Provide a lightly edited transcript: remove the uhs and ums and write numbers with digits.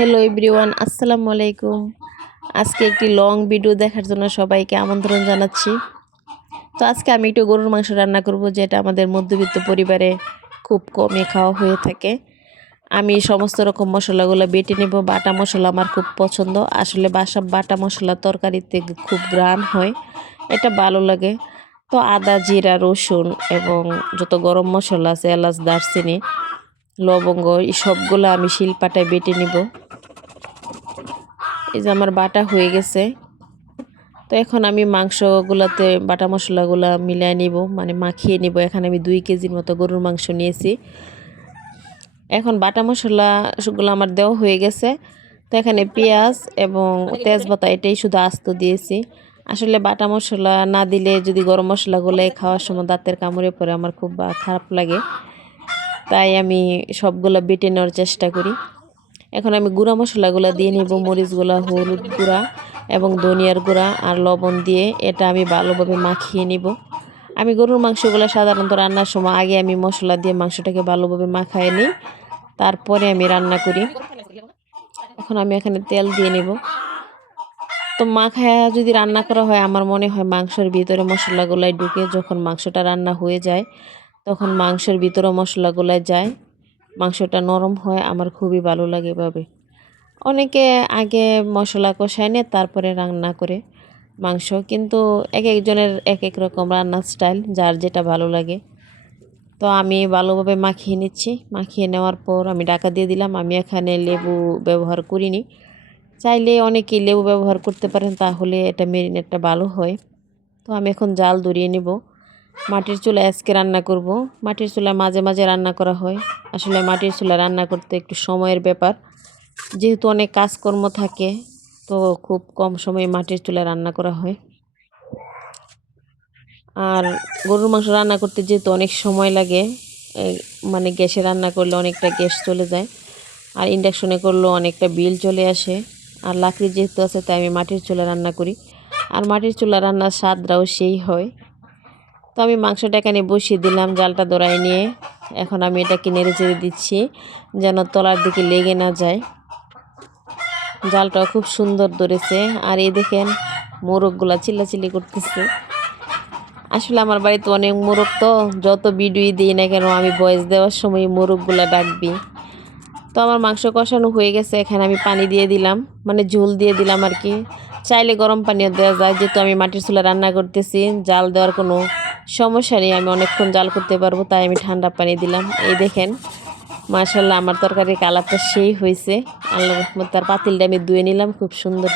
Hello everyone, আসসালামু আলাইকুম। আজকে একটি লং ভিডিও দেখার জন্য সবাইকে আমন্ত্রণ জানাচ্ছি। তো আজকে আমি একটু গরুর মাংস রান্না করব, যেটা আমাদের মধ্যবিত্ত পরিবারে খুব কমই খাওয়া হয়ে থাকে। আমি সমস্ত রকম মশলাগুলো বেটে নেব। বাটা মশলা আমার খুব পছন্দ। আসলে বাটা মশলা তরকারিতে খুব ঘ্রাণ হয়, এটা ভালো লাগে। তো আদা, জিরা, রসুন এবং যত গরম মশলা আছে, এলাচ, দারচিনি, লবঙ্গ, এই সবগুলো আমি শিলপাটায় বেটে নিব। এই যে আমার বাটা হয়ে গেছে। তো এখন আমি মাংসগুলোতে বাটা মশলাগুলো মিলিয়ে নিব, মানে মাখিয়ে নিব। এখানে আমি 2 কেজির মতো গরুর মাংস নিয়েছি। এখন বাটা মশলাগুলো আমার দেওয়া হয়ে গেছে। তো এখানে পেঁয়াজ এবং তেজপাতা এটাই শুধু আস্ত দিয়েছি। আসলে বাটা মশলা না দিলে যদি গরম মশলাগুলো খাওয়ার সময় দাঁতের কামড়ে পড়ে, আমার খুব খারাপ লাগে। তাই আমি সবগুলো বেটে নেওয়ার চেষ্টা করি। এখন আমি গুঁড়া মশলাগুলো দিয়ে নিব, মরিচগুলা, হলুদ গুঁড়া এবং ধনিয়ার গুঁড়া আর লবণ দিয়ে এটা আমি ভালোভাবে মাখিয়ে নিব। আমি গরুর মাংসগুলো সাধারণত রান্নার সময় আগে আমি মশলা দিয়ে মাংসটাকে ভালোভাবে মাখায় নিই, তারপরে আমি রান্না করি। এখন আমি এখানে তেল দিয়ে নিব। তো মাখায়া যদি রান্না করা হয়, আমার মনে হয় মাংসের ভিতরে মশলাগুলাই ঢুকে। যখন মাংসটা রান্না হয়ে যায়, তখন মাংসের ভিতরে মশলাগুলাই যায়, মাংসটা নরম হয়। আমার খুবই ভালো লাগে এভাবে। অনেকে আগে মশলা কষায় নিয়ে তারপরে রান্না করে মাংস, কিন্তু এক একজনের এক এক রকম রান্নার স্টাইল, যার যেটা ভালো লাগে। তো আমি ভালোভাবে মাখিয়ে নিচ্ছি। মাখিয়ে নেওয়ার পর আমি ঢাকা দিয়ে দিলাম। আমি এখানে লেবু ব্যবহার করিনি, চাইলে অনেকেই লেবু ব্যবহার করতে পারেন, তাহলে এটা মেরিনেটটা ভালো হয়। তো আমি এখন জাল ধরিয়ে নেব। মাটির চুলায় আজকে রান্না করব। মাটির চুলায় মাঝে মাঝে রান্না করা হয়। আসলে মাটির চুলায় রান্না করতে একটু সময়ের ব্যাপার, যেহেতু অনেক কাজকর্ম থাকে, তো খুব কম সময়ে মাটির চুলায় রান্না করা হয়। আর গরুর মাংস রান্না করতে যেহেতু অনেক সময় লাগে, মানে গ্যাসে রান্না করলে অনেকটা গ্যাস চলে যায়, আর ইন্ডাকশনে করলেও অনেকটা বিল চলে আসে। আর লাকড়ি যেহেতু আছে, তাই আমি মাটির চুলা রান্না করি। আর মাটির চুলা রান্নার স্বাদটাও সেই হয়। তো আমি মাংসটা এখানে বসিয়ে দিলাম, জালটা ধরাই নিয়ে। এখন আমি এটাকে নেড়ে চেড়ে দিচ্ছি, যেন তলার দিকে লেগে না যায়। জালটাও খুব সুন্দর ধরেছে। আর এই দেখেন মোরগগুলা চিল্লাচিল্লি করতেছে। আসলে আমার বাড়িতে অনেক মোরগ, তো যত ভিডিও দিই না কেন, আমি ভয়েস দেওয়ার সময় মোরগগুলা ডাকবি। তো আমার মাংস কষানো হয়ে গেছে। এখানে আমি পানি দিয়ে দিলাম, মানে ঝোল দিয়ে দিলাম আর কি। চাইলে গরম পানিও দেওয়া যায়, যেহেতু আমি মাটির চুলা রান্না করতেছি, জাল দেওয়ার কোনো সমস্যা নেই, আমি অনেকক্ষণ জাল করতে পারবো, তাই আমি ঠান্ডা পানি দিলাম। এই দেখেন মাশাআল্লাহ, আমার তরকারির কালারটা সেই হয়েছে। আল্লাহর রহমতে। আর পাতিলটা আমি ধুয়ে নিলাম খুব সুন্দর।